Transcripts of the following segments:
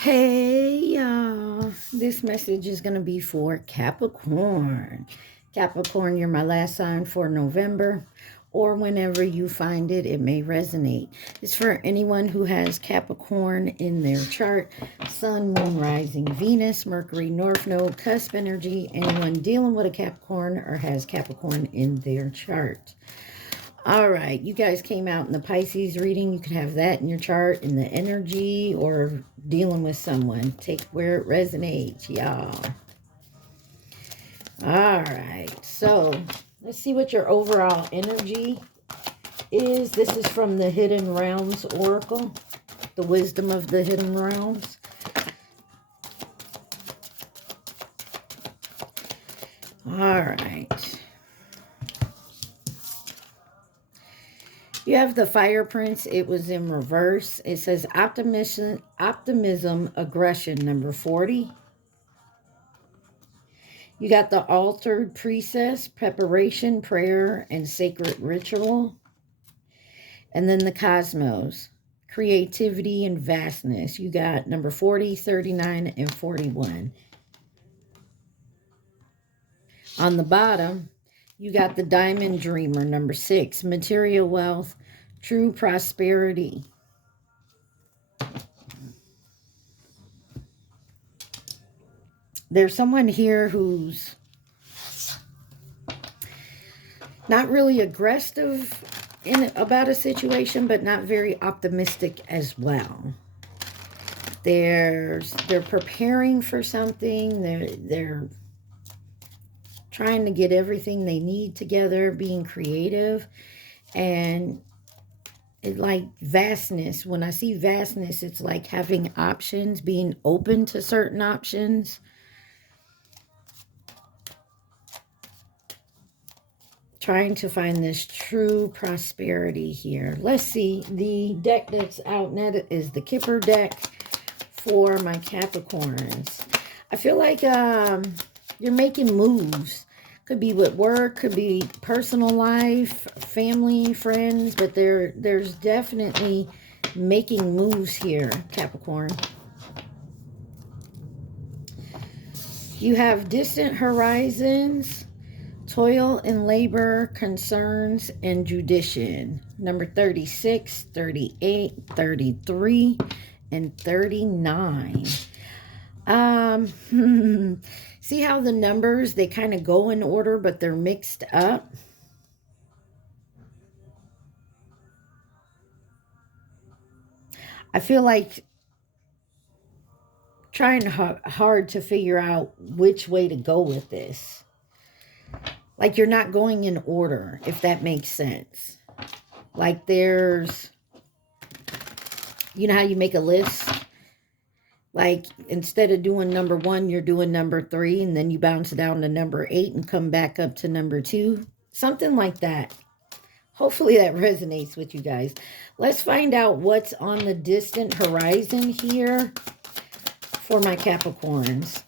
Hey, y'all. This message is going to be for Capricorn. Capricorn, you're my last sign for November, or whenever you find it, it may resonate. It's for anyone who has Capricorn in their chart, Sun, Moon, Rising, Venus, Mercury, North Node, cusp energy, anyone dealing with a Capricorn or has Capricorn in their chart. All right, you guys came out in the Pisces reading. You could have that in your chart, in the energy, or dealing with someone. Take where it resonates, y'all. All right, so let's see what your overall energy is. This is from the Hidden Realms Oracle, the wisdom of the Hidden Realms. All right. You have the Fire Prince. It was in reverse. It says optimism, aggression, number 40. You got the Altered Priestess, preparation, prayer, and sacred ritual. And then the Cosmos, creativity and vastness. You got number 40, 39, and 41. On the bottom, you got the Diamond Dreamer, number 6, material wealth, true prosperity. There's someone here who's not really aggressive about a situation, but not very optimistic as well. They're preparing for something. They're trying to get everything they need together, being creative, and it like vastness. When I see vastness, it's like having options, being open to certain options. Trying to find this true prosperity here. Let's see. The deck that's out now is the Kipper deck for my Capricorns. I feel like you're making moves. Could be with work, could be personal life, family, friends, but there's definitely making moves here, Capricorn. You have distant horizons, toil and labor, concerns, and judition. Number 36, 38, 33, and 39. See how the numbers, they kind of go in order, but they're mixed up? I feel like trying hard to figure out which way to go with this. Like you're not going in order, if that makes sense. Like there's, you know how you make a list? Like instead of doing number 1, you're doing number 3, and then you bounce down to number 8 and come back up to number 2. Something like that. Hopefully that resonates with you guys. Let's find out what's on the distant horizon here for my Capricorns.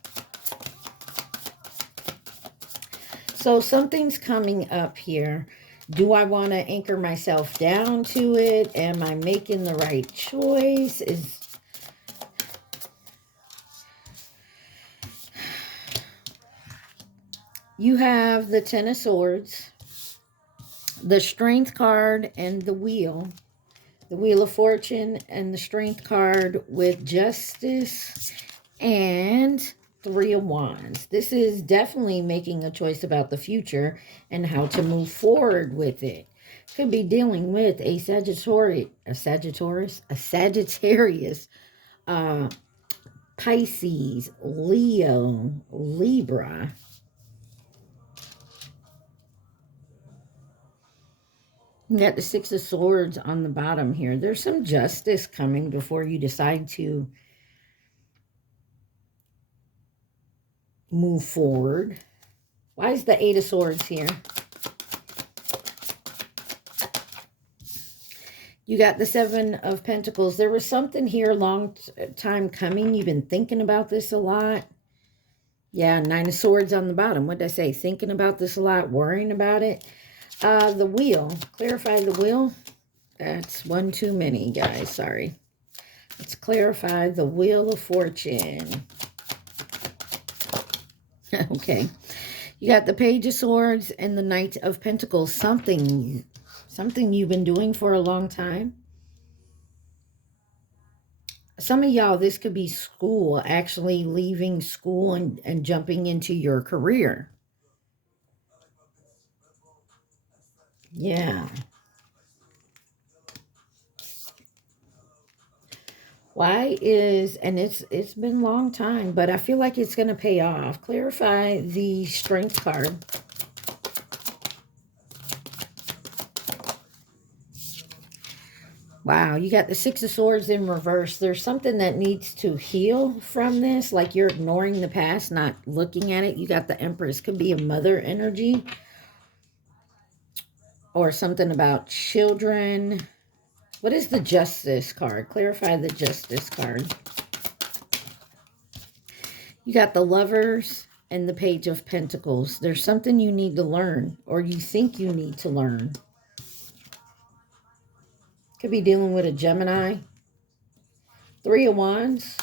So something's coming up here. Do I want to anchor myself down to it? Am I making the right choice? You have the Ten of Swords, the Strength card, and the Wheel of Fortune, and the Strength card with Justice and 3 of Wands. This is definitely making a choice about the future and how to move forward with it. Could be dealing with a Sagittarius, Pisces, Leo, Libra. You got the 6 of Swords on the bottom here. There's some justice coming before you decide to move forward. Why is the 8 of Swords here? You got the 7 of Pentacles. There was something here long time coming. You've been thinking about this a lot. Yeah, 9 of Swords on the bottom. What did I say? Thinking about this a lot, worrying about it. The Wheel. Clarify the Wheel. That's one too many, guys. Sorry. Let's clarify the Wheel of Fortune. Okay. You got the Page of Swords and the Knight of Pentacles. Something you've been doing for a long time. Some of y'all, this could be school, actually leaving school and jumping into your career. Yeah. Why is, and it's been a long time, but I feel like it's going to pay off. Clarify the Strength card. Wow, you got the Six of Swords in reverse. There's something that needs to heal from this, like you're ignoring the past, not looking at it. You got the Empress. Could be a mother energy or something about children. What is the Justice card? Clarify the Justice card. You got the Lovers and the Page of Pentacles. There's something you need to learn, or you think you need to learn. Could be dealing with a Gemini. Three of Wands.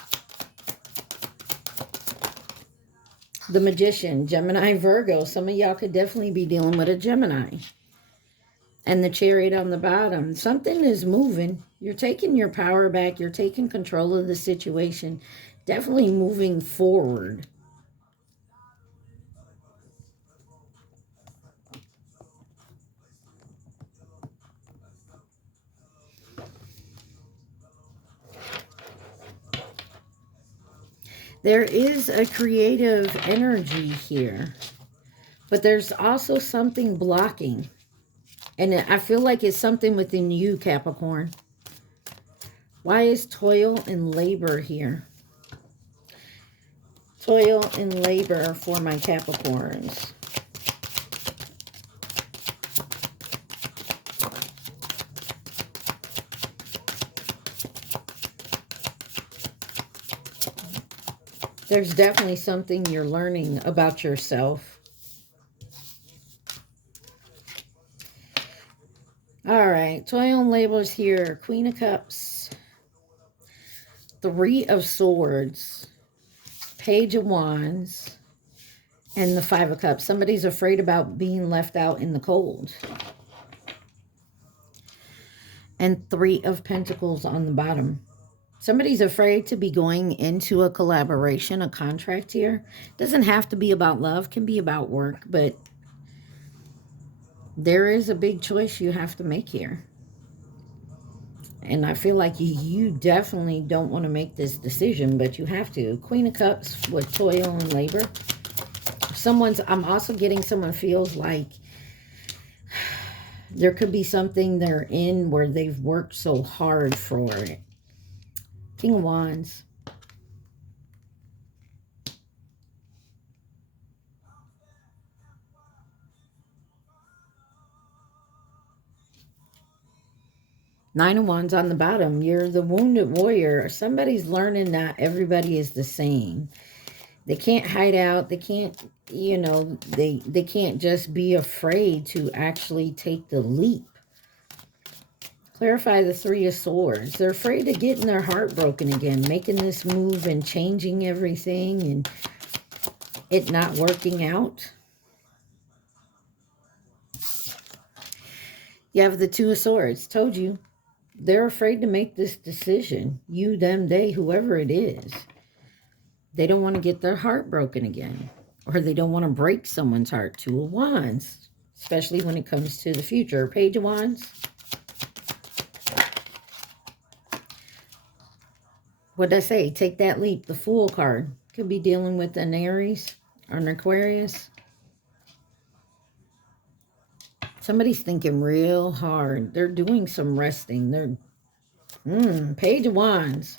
The Magician, Gemini, Virgo. Some of y'all could definitely be dealing with a Gemini. And the Chariot on the bottom. Something is moving. You're taking your power back. You're taking control of the situation. Definitely moving forward. There is a creative energy here, but there's also something blocking. And I feel like it's something within you, Capricorn. Why is toil and labor here? Toil and labor for my Capricorns. There's definitely something you're learning about yourself. All right, toil and labor is here. Queen of Cups. Three of Swords. Page of Wands. And the Five of Cups. Somebody's afraid about being left out in the cold. And Three of Pentacles on the bottom. Somebody's afraid to be going into a collaboration, a contract here. Doesn't have to be about love, can be about work, but there is a big choice you have to make here. And I feel like you definitely don't want to make this decision, but you have to. Queen of Cups with toil and labor. I'm also getting someone feels like there could be something they're in where they've worked so hard for it. King of Wands. Nine of Wands on the bottom. You're the wounded warrior. Somebody's learning that everybody is the same. They can't hide out. They can't, you know, they can't just be afraid to actually take the leap. Clarify the Three of Swords. They're afraid of getting their heart broken again, making this move and changing everything and it not working out. You have the Two of Swords. Told you. They're afraid to make this decision. You, them, they, whoever it is. They don't want to get their heart broken again. Or they don't want to break someone's heart. Two of Wands. Especially when it comes to the future. Page of Wands. What did I say? Take that leap. The Fool card. Could be dealing with an Aries or an Aquarius. Somebody's thinking real hard. They're doing some resting. They're Page of Wands.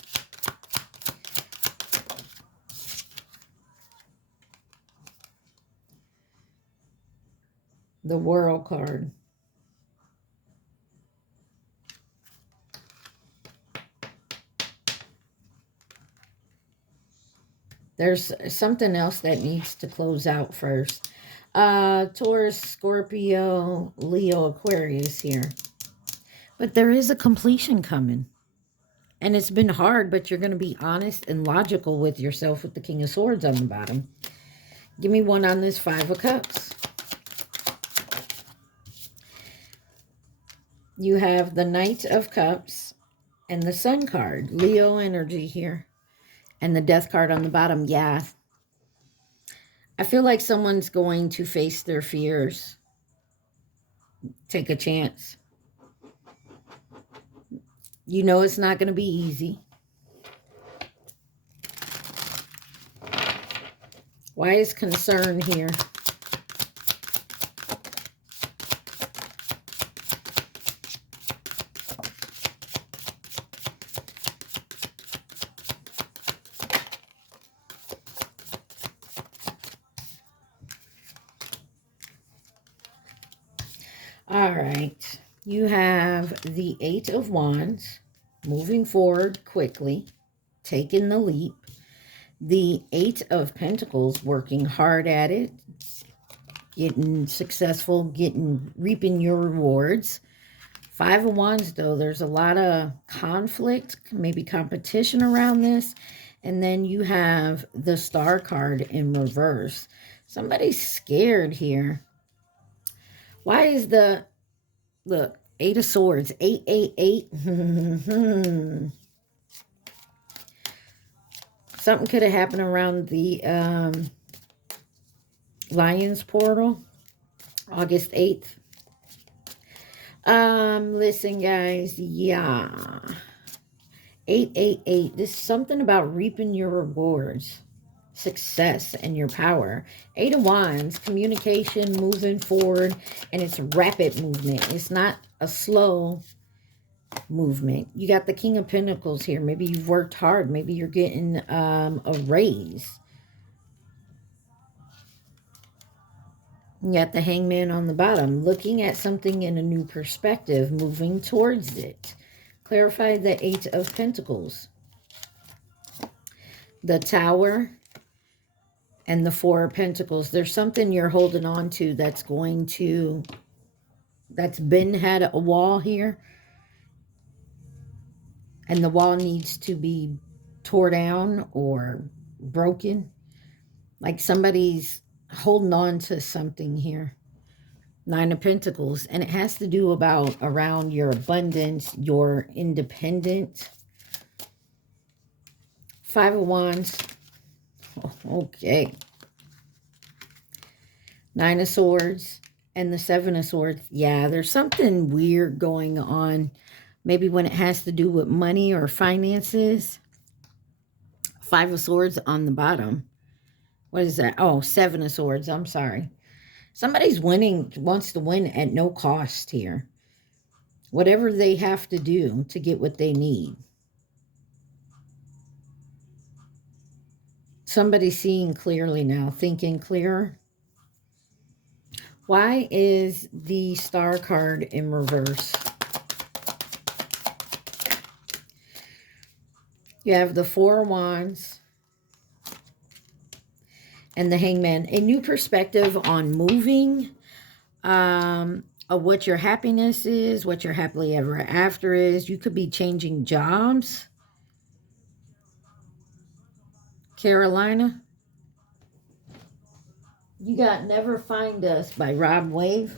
The World card. There's something else that needs to close out first. Taurus, Scorpio, Leo, Aquarius here. But there is a completion coming. And it's been hard, but you're going to be honest and logical with yourself with the King of Swords on the bottom. Give me one on this Five of Cups. You have the Knight of Cups and the Sun card. Leo energy here. And the Death card on the bottom. Yeah. I feel like someone's going to face their fears. Take a chance. You know it's not going to be easy. Why is concern here? All right. You have the Eight of Wands, moving forward quickly, taking the leap. The Eight of Pentacles, working hard at it, getting successful, reaping your rewards. Five of Wands, though, there's a lot of conflict, maybe competition around this. And then you have the Star card in reverse. Somebody's scared here. Why is the, look, Eight of Swords, 888. Something could have happened around the Lion's portal, August 8th. Listen, guys, yeah. 888. This is something about reaping your rewards, success, and your power. Eight of Wands, communication, moving forward, and it's rapid movement. It's not a slow movement. You got the King of Pentacles here. Maybe you've worked hard. Maybe you're getting a raise. You got the Hangman on the bottom, looking at something in a new perspective, moving towards it. Clarify the Eight of Pentacles. The Tower and the Four of Pentacles. There's something you're holding on to that's going to, that's been had a wall here. And the wall needs to be tore down or broken. Like somebody's holding on to something here. Nine of Pentacles. And it has to do around your abundance, your independence. Five of Wands. Okay. Nine of Swords and the Seven of Swords. Yeah, there's something weird going on. Maybe when it has to do with money or finances. Five of Swords on the bottom. What is that? Oh, Seven of Swords. I'm sorry. Somebody's winning, wants to win at no cost here. Whatever they have to do to get what they need. Somebody's seeing clearly now, thinking clearer. Why is the Star card in reverse? You have the Four of Wands and the Hangman. A new perspective on moving, of what your happiness is, what your happily ever after is. You could be changing jobs. Carolina. You got Never Find Us by Rob Wave.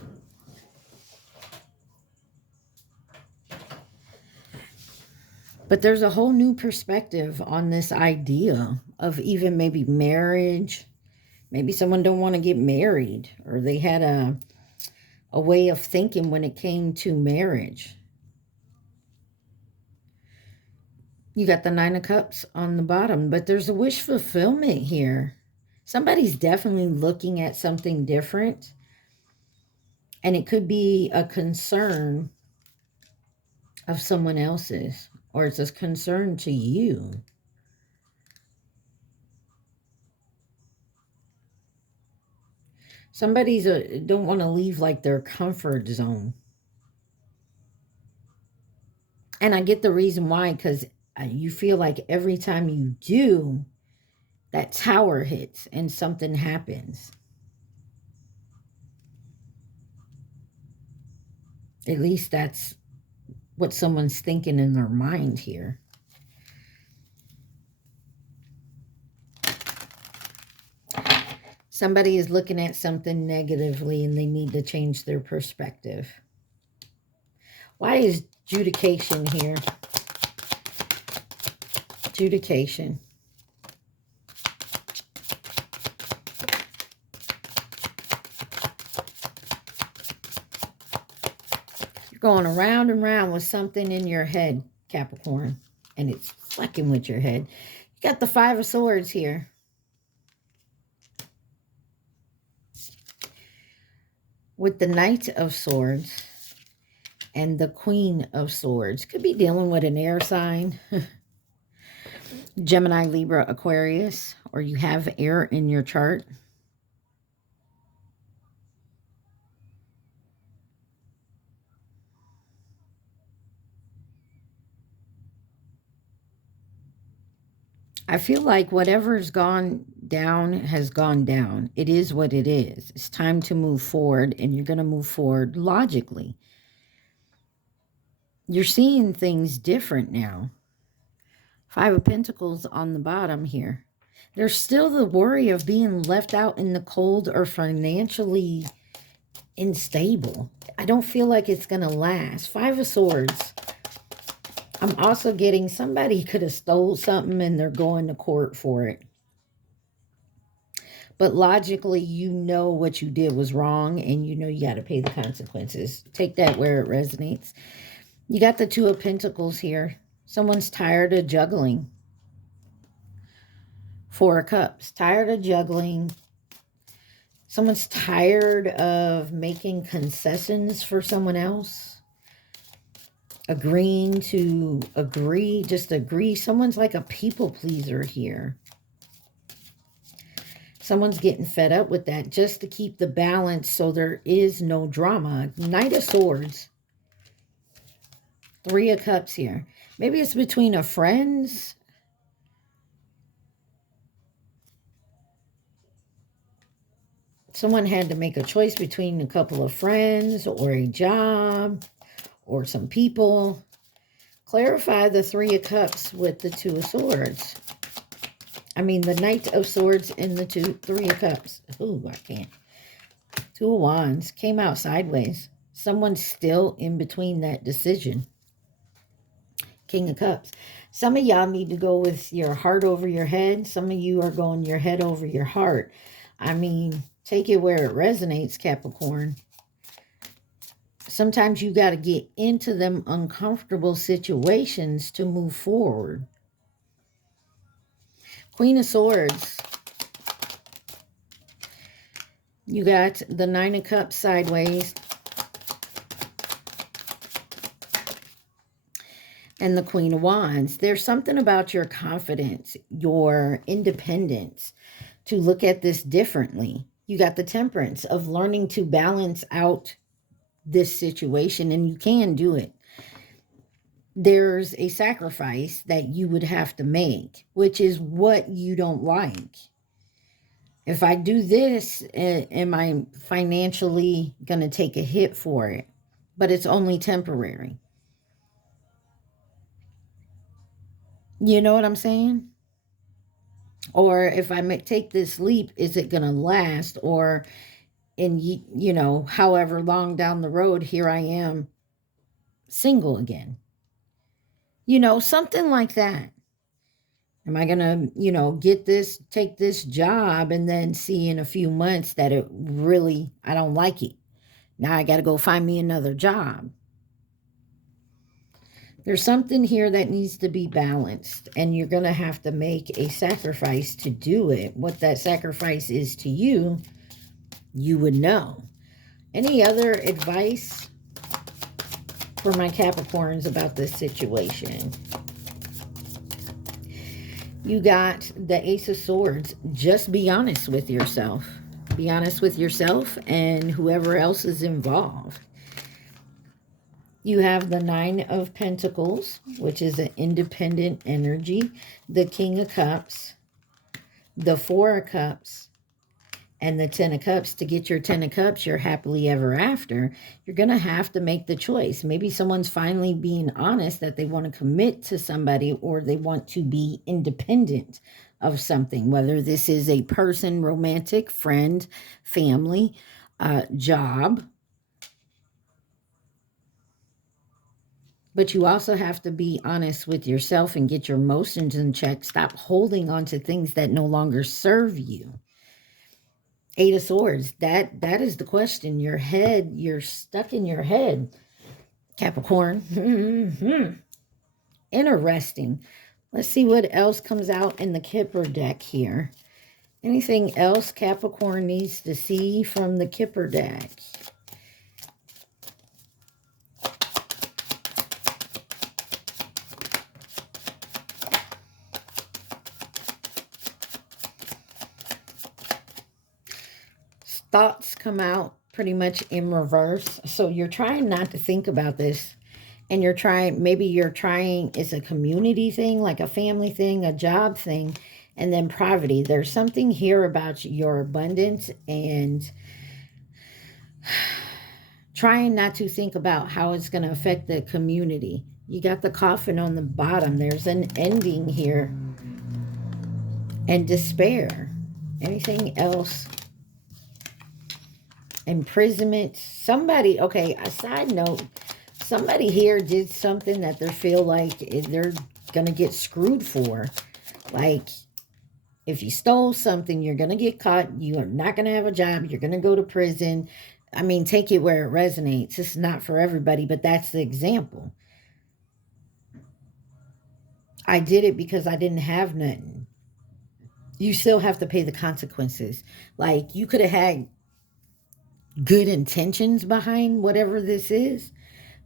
But there's a whole new perspective on this idea of even maybe marriage. Maybe someone don't want to get married, or they had a way of thinking when it came to marriage. You got the Nine of Cups on the bottom, but there's a wish fulfillment here. Somebody's definitely looking at something different. And it could be a concern of someone else's, or it's a concern to you. Somebody's don't want to leave like their comfort zone. And I get the reason why, because you feel like every time you do, that tower hits and something happens. At least that's what someone's thinking in their mind here. Somebody is looking at something negatively and they need to change their perspective. Why is adjudication here? Adjudication. You're going around and around with something in your head, Capricorn, and it's fucking with your head. You got the Five of Swords here. With the Knight of Swords and the Queen of Swords. Could be dealing with an air sign. Gemini, Libra, Aquarius, or you have air in your chart. I feel like whatever's gone down has gone down. It is what it is. It's time to move forward, and you're going to move forward logically. You're seeing things different now. Five of Pentacles on the bottom here. There's still the worry of being left out in the cold or financially unstable. I don't feel like it's going to last. Five of Swords. I'm also getting somebody could have stole something and they're going to court for it. But logically, you know what you did was wrong and you know you got to pay the consequences. Take that where it resonates. You got the Two of Pentacles here. Someone's tired of juggling. Four of Cups. Tired of juggling. Someone's tired of making concessions for someone else. Agreeing to agree. Just agree. Someone's like a people pleaser here. Someone's getting fed up with that just to keep the balance so there is no drama. Knight of Swords. Three of Cups here. Maybe it's between a friends. Someone had to make a choice between a couple of friends or a job or some people. Clarify the Three of Cups with the Two of Swords. I mean, the Knight of Swords and the Three of Cups. Ooh, I can't. Two of Wands came out sideways. Someone's still in between that decision. King of Cups. Some of y'all need to go with your heart over your head. Some of you are going your head over your heart. I mean, take it where it resonates, Capricorn. Sometimes you got to get into them uncomfortable situations to move forward. Queen of Swords. You got the Nine of Cups sideways. And the Queen of Wands. There's something about your confidence, your independence, to look at this differently. You got the Temperance of learning to balance out this situation, and you can do it. There's a sacrifice that you would have to make, which is what you don't like. If I do this, am I financially going to take a hit for it? But it's only temporary. You know what I'm saying? Or if I take this leap, is it going to last? Or in, you know, however long down the road, here I am single again. You know, something like that. Am I going to, you know, take this job and then see in a few months that it really, I don't like it. Now I got to go find me another job. There's something here that needs to be balanced, and you're going to have to make a sacrifice to do it. What that sacrifice is to you, you would know. Any other advice for my Capricorns about this situation? You got the Ace of Swords. Just be honest with yourself. Be honest with yourself and whoever else is involved. You have the Nine of Pentacles, which is an independent energy. The King of Cups. The Four of Cups. And the Ten of Cups. To get your Ten of Cups, you're happily ever after. You're going to have to make the choice. Maybe someone's finally being honest that they want to commit to somebody, or they want to be independent of something, whether this is a person, romantic, friend, family, job. But you also have to be honest with yourself and get your emotions in check. Stop holding on to things that no longer serve you. Eight of Swords, that is the question. Your head, you're stuck in your head, Capricorn. Interesting. Let's see what else comes out in the Kipper deck here. Anything else Capricorn needs to see from the Kipper deck? Thoughts come out pretty much in reverse. So you're trying not to think about this. And you're trying, maybe you're trying, it's a community thing, like a family thing, a job thing, and then poverty. There's something here about your abundance and trying not to think about how it's going to affect the community. You got the coffin on the bottom. There's an ending here. And despair. Anything else? Imprisonment. Somebody, okay, a side note, somebody here did something that they feel like they're going to get screwed for. Like, if you stole something, you're going to get caught. You are not going to have a job. You're going to go to prison. I mean, take it where it resonates. It's not for everybody, but that's the example. I did it because I didn't have nothing. You still have to pay the consequences. Like, you could have had good intentions behind whatever this is,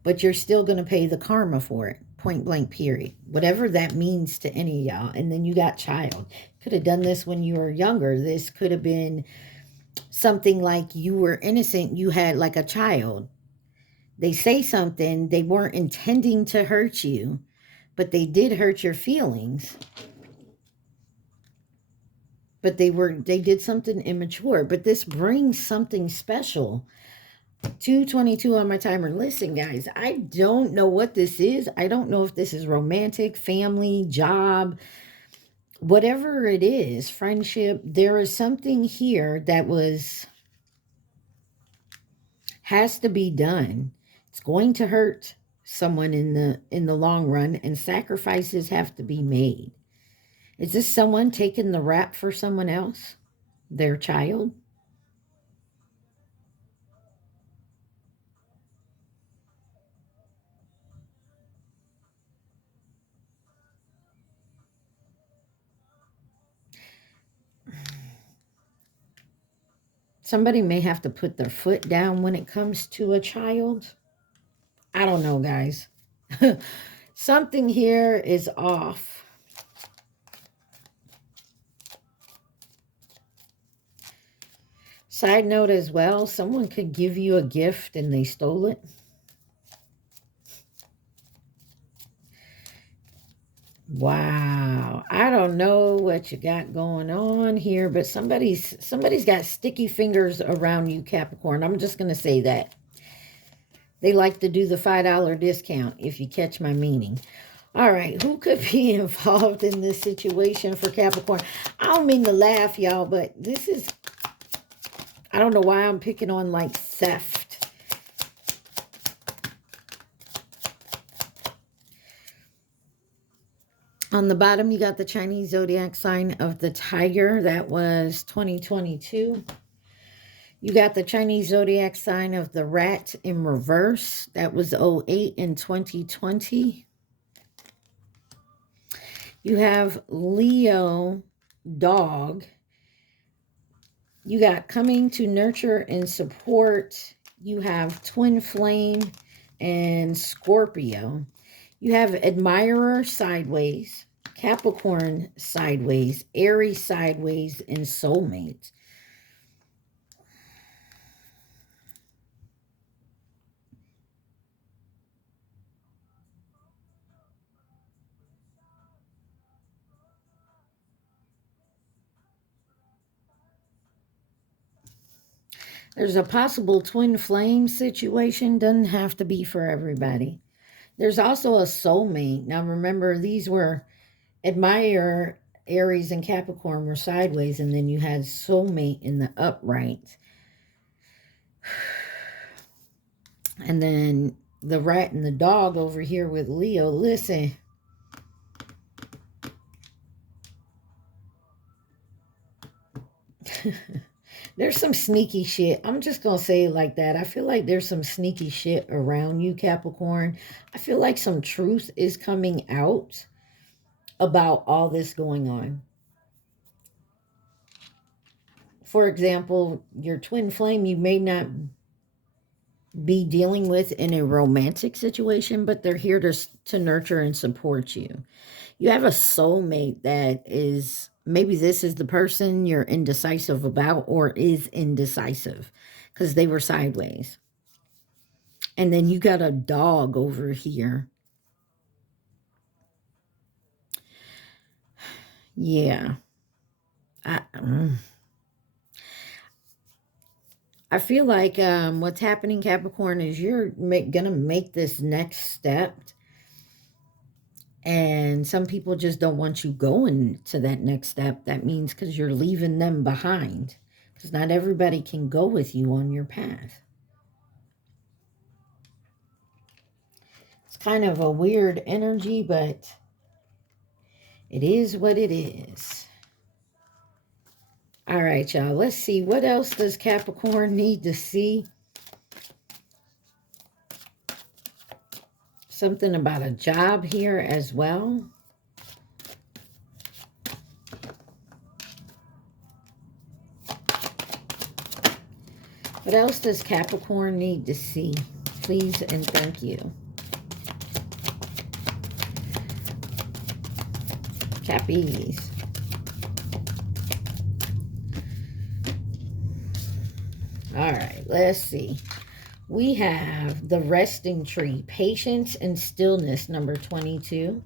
but you're still going to pay the karma for it. Point blank, period. Whatever that means to any of y'all. And then you got child. Could have done this when you were younger. This could have been something like you were innocent. You had like a child. They say something. They weren't intending to hurt you, but they did hurt your feelings. But they did something immature. But this brings something special. 2:22 on my timer. Listen, guys, I don't know what this is. I don't know if this is romantic, family, job, whatever it is, friendship. There is something here that has to be done. It's going to hurt someone in the long run, and sacrifices have to be made. Is this someone taking the rap for someone else? Their child? Somebody may have to put their foot down when it comes to a child. I don't know, guys. Something here is off. Side note as well, someone could give you a gift and they stole it. Wow. I don't know what you got going on here, but somebody's got sticky fingers around you, Capricorn. I'm just going to say that. They like to do the $5 discount, if you catch my meaning. All right, who could be involved in this situation for Capricorn? I don't mean to laugh, y'all, but this is, I don't know why I'm picking on like theft. On the bottom, you got the Chinese zodiac sign of the tiger. That was 2022. You got the Chinese zodiac sign of the rat in reverse. That was 08 in 2020. You have Leo dog. You got coming to nurture and support. You have twin flame and Scorpio. You have admirer sideways, Capricorn sideways, Aries sideways, and soulmate. There's a possible twin flame situation. Doesn't have to be for everybody. There's also a soulmate. Now remember, these were admirer Aries and Capricorn were sideways, and then you had soulmate in the upright. And then the rat and the dog over here with Leo. Listen. There's some sneaky shit. I'm just going to say it like that. I feel like there's some sneaky shit around you, Capricorn. I feel like some truth is coming out about all this going on. For example, your twin flame, you may not be dealing with in a romantic situation, but they're here to nurture and support you. You have a soulmate that is, maybe this is the person you're indecisive about or is indecisive because they were sideways. And then you got a dog over here. Yeah. I feel like what's happening, Capricorn, is you're going to make this next step. And some people just don't want you going to that next step. That means because you're leaving them behind. Because not everybody can go with you on your path. It's kind of a weird energy, but it is what it is. All right, y'all. Let's see. What else does Capricorn need to see? Something about a job here as well. What else does Capricorn need to see? Please and thank you. Cappies. All right, let's see. We have the resting tree, patience and stillness, number 22.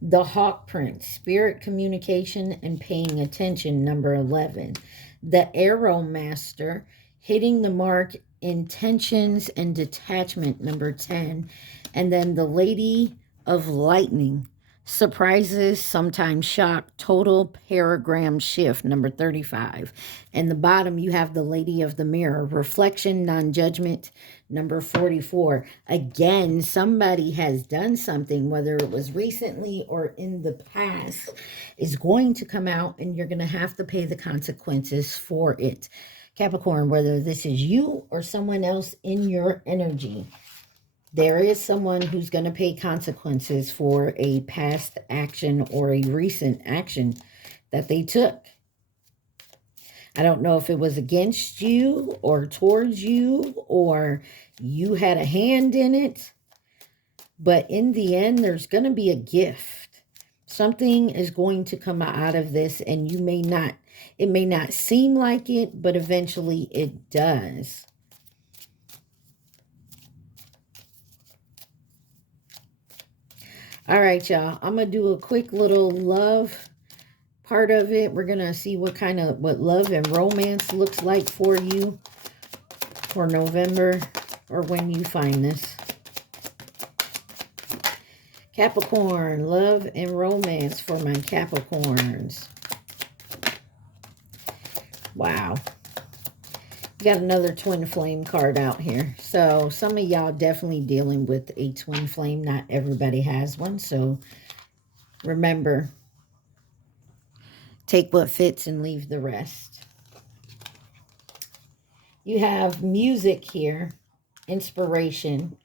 The hawk prince, spirit communication and paying attention, number 11. The arrow master, hitting the mark, intentions and detachment, number 10. And then the lady of lightning, surprises, sometimes shock, total paragram shift, number 35. And the bottom, you have the lady of the mirror, reflection, non-judgment, number 44. Again, somebody has done something, whether it was recently or in the past, is going to come out and you're going to have to pay the consequences for it. Capricorn, whether this is you or someone else in your energy, there is someone who's going to pay consequences for a past action or a recent action that they took. I don't know if it was against you or towards you or you had a hand in it. But in the end, there's going to be a gift. Something is going to come out of this and you may not, it may not seem like it, but eventually it does. All right, y'all. I'm going to do a quick little love part of it. We're going to see what love and romance looks like for you for November or when you find this. Capricorn, love and romance for my Capricorns. Wow. Got another twin flame card out here. So some of y'all definitely dealing with a twin flame. Not everybody has one. So remember, take what fits and leave the rest. You have music here, inspiration,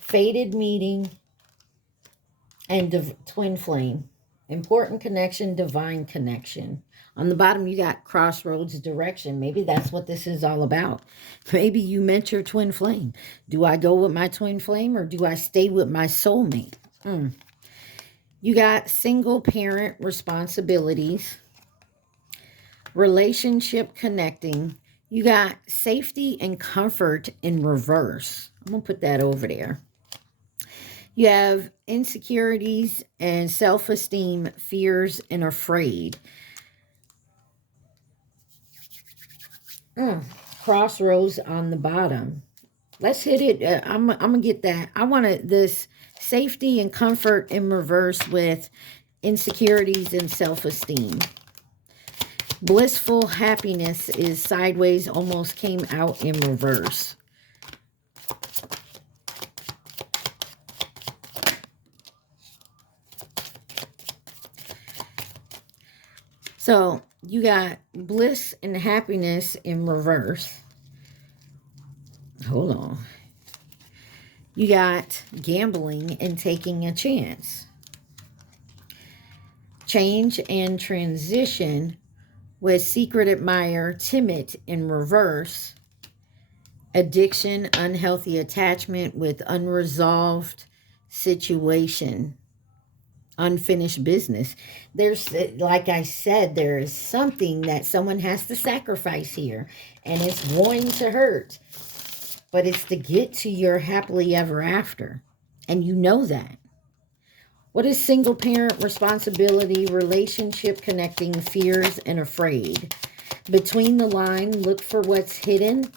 fated meeting, and twin flame. Important connection, divine connection. On the bottom, you got crossroads, direction. Maybe that's what this is all about. Maybe you met your twin flame. Do I go with my twin flame or do I stay with my soulmate? You got single parent responsibilities, relationship connecting. You got safety and comfort in reverse. I'm going to put that over there. You have insecurities and self-esteem, fears, and afraid. Crossroads on the bottom. Let's hit it. I'm going to get that. I want this safety and comfort in reverse with insecurities and self-esteem. Blissful happiness is sideways, almost came out in reverse. So you got bliss and happiness in reverse. Hold on. You got gambling and taking a chance. Change and transition with secret admirer, timid in reverse. Addiction, unhealthy attachment with unresolved situation. Unfinished business. There's, like I said, there is something that someone has to sacrifice here, and it's going to hurt, but it's to get to your happily ever after, and you know that. What is single parent responsibility, relationship connecting, fears and afraid? Between the line, look for what's hidden.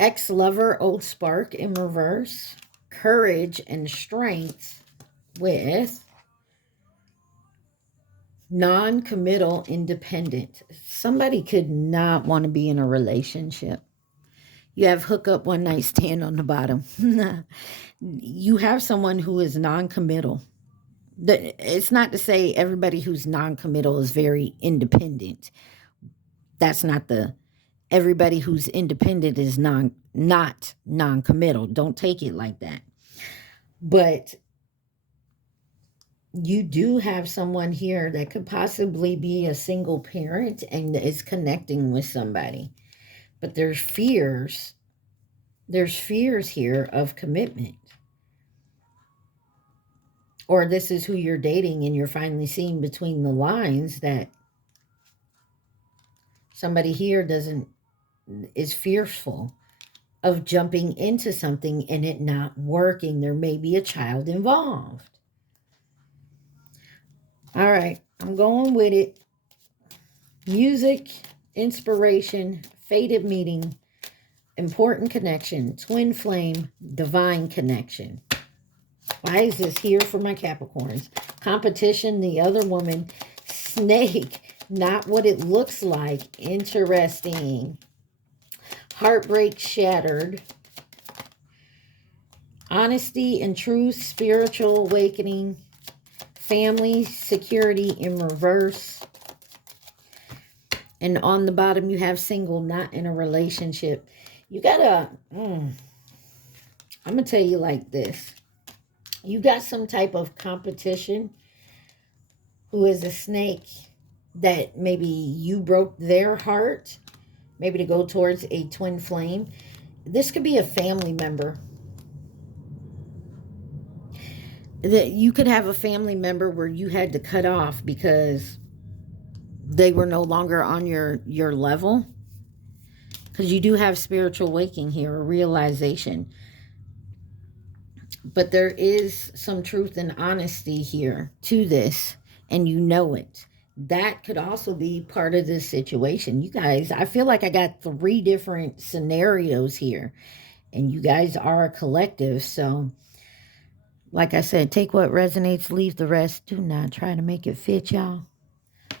Ex-lover, old spark in reverse. Courage and strength with non-committal, independent. Somebody could not want to be in a relationship. You have hookup, one night stand on the bottom. You have someone who is non-committal. It's not to say everybody who's non-committal is very independent. That's not the... Everybody who's independent is not non-committal. Don't take it like that. But you do have someone here that could possibly be a single parent and is connecting with somebody. But there's fears. There's fears here of commitment. Or this is who you're dating and you're finally seeing between the lines that somebody here is fearful of jumping into something and it not working. There may be a child involved. All right, I'm going with it. Music, inspiration, fated meeting, important connection, twin flame, divine connection. Why is this here for my Capricorns? Competition, the other woman, snake, not what it looks like. Interesting. Heartbreak shattered. Honesty and truth, spiritual awakening. Family, security in reverse. And on the bottom, you have single, not in a relationship. You gotta, I'm gonna tell you like this. You got some type of competition who is a snake that maybe you broke their heart, maybe to go towards a twin flame. This could be a family member. That you could have a family member where you had to cut off because they were no longer on your level. Because you do have spiritual awakening here, a realization. But there is some truth and honesty here to this, and you know it. That could also be part of this situation. You guys, I feel like I got 3 different scenarios here, and you guys are a collective. So, like I said, take what resonates, leave the rest. Do not try to make it fit, y'all.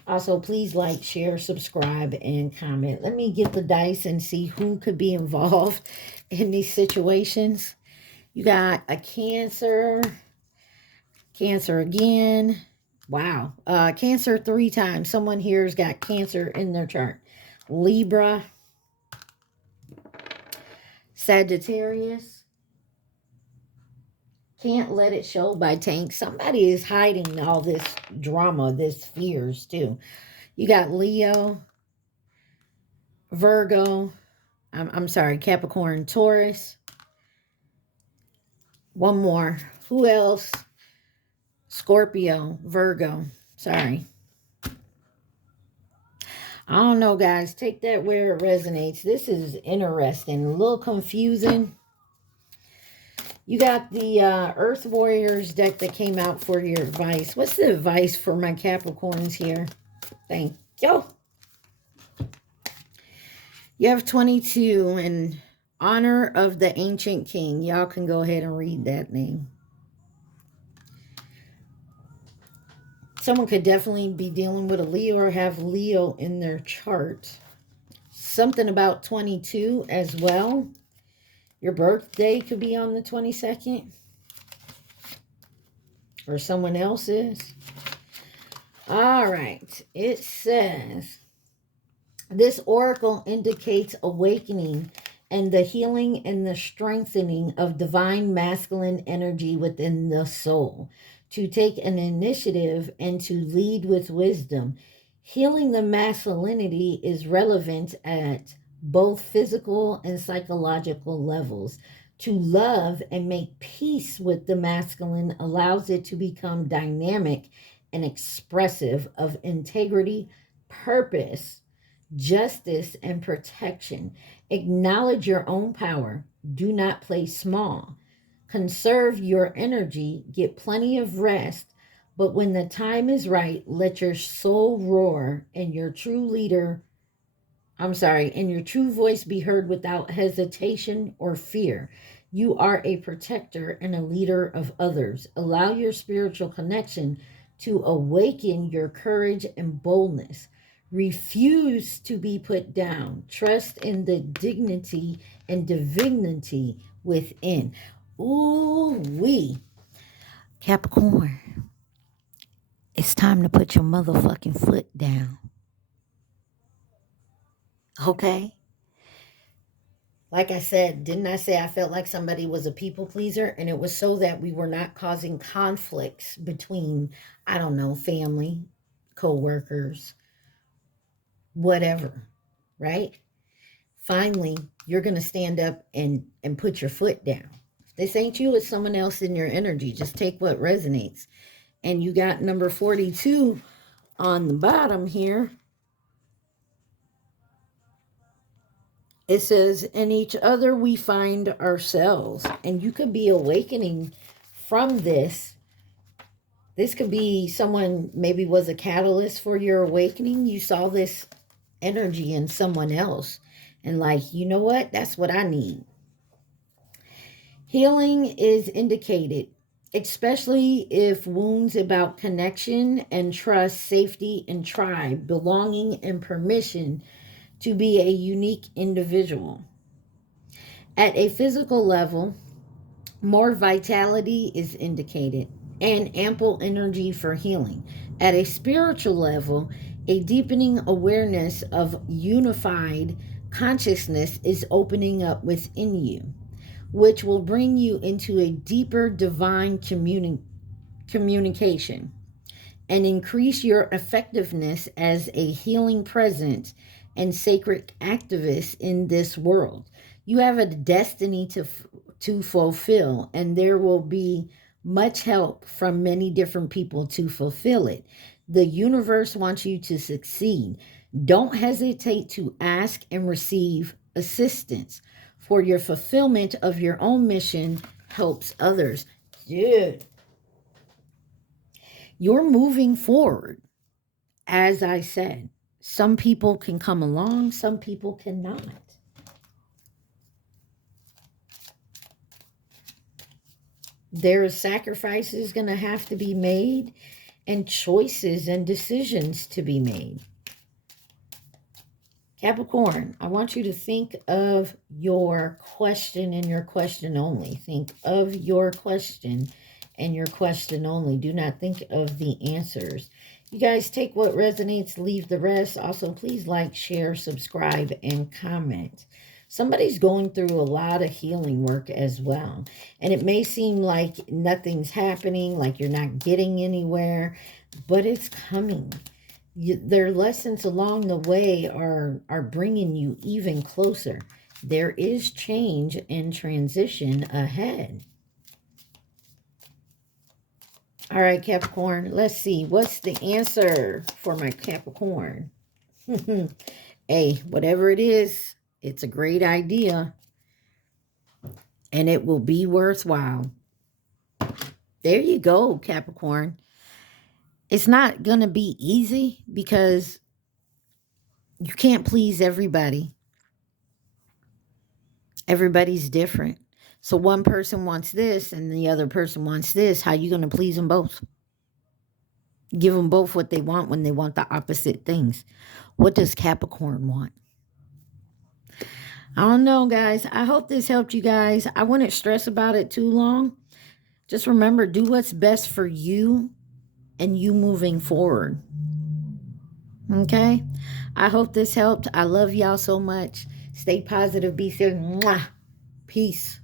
Also, please like, share, subscribe, and comment. Let me get the dice and see who could be involved in these situations. You got a Cancer. Cancer again. Wow. Cancer 3 times. Someone here has got Cancer in their chart. Libra. Sagittarius. Can't let it show by Tank. Somebody is hiding all this drama, this fears too. You got Leo. Virgo. I'm sorry, Capricorn, Taurus. One more. Who else? Scorpio, Virgo. Sorry. I don't know, guys. Take that where it resonates. This is interesting. A little confusing. You got the Earth Warriors deck that came out for your advice. What's the advice for my Capricorns here? Thank you. You have 22 in honor of the ancient king. Y'all can go ahead and read that name. Someone could definitely be dealing with a Leo or have Leo in their chart. Something about 22 as well. Your birthday could be on the 22nd. Or someone else's. All right. It says, this oracle indicates awakening and the healing and the strengthening of divine masculine energy within the soul, to take an initiative and to lead with wisdom. Healing the masculinity is relevant at both physical and psychological levels. To love and make peace with the masculine allows it to become dynamic and expressive of integrity, purpose, justice, and protection. Acknowledge your own power. Do not play small. Conserve your energy. Get plenty of rest. But when the time is right, let your soul roar and your true and your true voice be heard without hesitation or fear. You are a protector and a leader of others. Allow your spiritual connection to awaken your courage and boldness. Refuse to be put down. Trust in the dignity and divinity within. Ooh, wee. Capricorn, it's time to put your motherfucking foot down. Okay? Like I said, didn't I say I felt like somebody was a people pleaser? And it was so that we were not causing conflicts between, I don't know, family, co-workers, whatever, right? Finally, you're going to stand up and put your foot down. If this ain't you, it's someone else in your energy. Just take what resonates. And you got number 42 on the bottom here. It says, in each other we find ourselves. And you could be awakening from this. This could be someone maybe was a catalyst for your awakening. You saw this energy in someone else. And like, you know what? That's what I need. Healing is indicated, especially if wounds about connection and trust, safety and tribe, belonging and permission to be a unique individual. At a physical level, more vitality is indicated and ample energy for healing. At a spiritual level, a deepening awareness of unified consciousness is opening up within you, which will bring you into a deeper divine communication and increase your effectiveness as a healing presence and sacred activist in this world. You have a destiny to fulfill, and there will be much help from many different people to fulfill it. The universe wants you to succeed. Don't hesitate to ask and receive assistance, for your fulfillment of your own mission helps others. Dude, you're moving forward. As I said, some people can come along, some people cannot. There are sacrifices going to have to be made and choices and decisions to be made. Capricorn, I want you to think of your question and your question only. Think of your question and your question only. Do not think of the answers. You guys take what resonates, leave the rest. Also, please like, share, subscribe, and comment. Somebody's going through a lot of healing work as well. And it may seem like nothing's happening, like you're not getting anywhere, but it's coming. Their lessons along the way are bringing you even closer. There is change and transition ahead. All right, Capricorn, let's see. What's the answer for my Capricorn? Hey, whatever it is, it's a great idea. And it will be worthwhile. There you go, Capricorn. It's not going to be easy because you can't please everybody. Everybody's different. So one person wants this and the other person wants this. How you going to please them both? Give them both what they want when they want the opposite things. What does Capricorn want? I don't know, guys. I hope this helped you guys. I wouldn't stress about it too long. Just remember, do what's best for you and you moving forward. Okay? I hope this helped. I love y'all so much. Stay positive. Be safe. Mwah. Peace.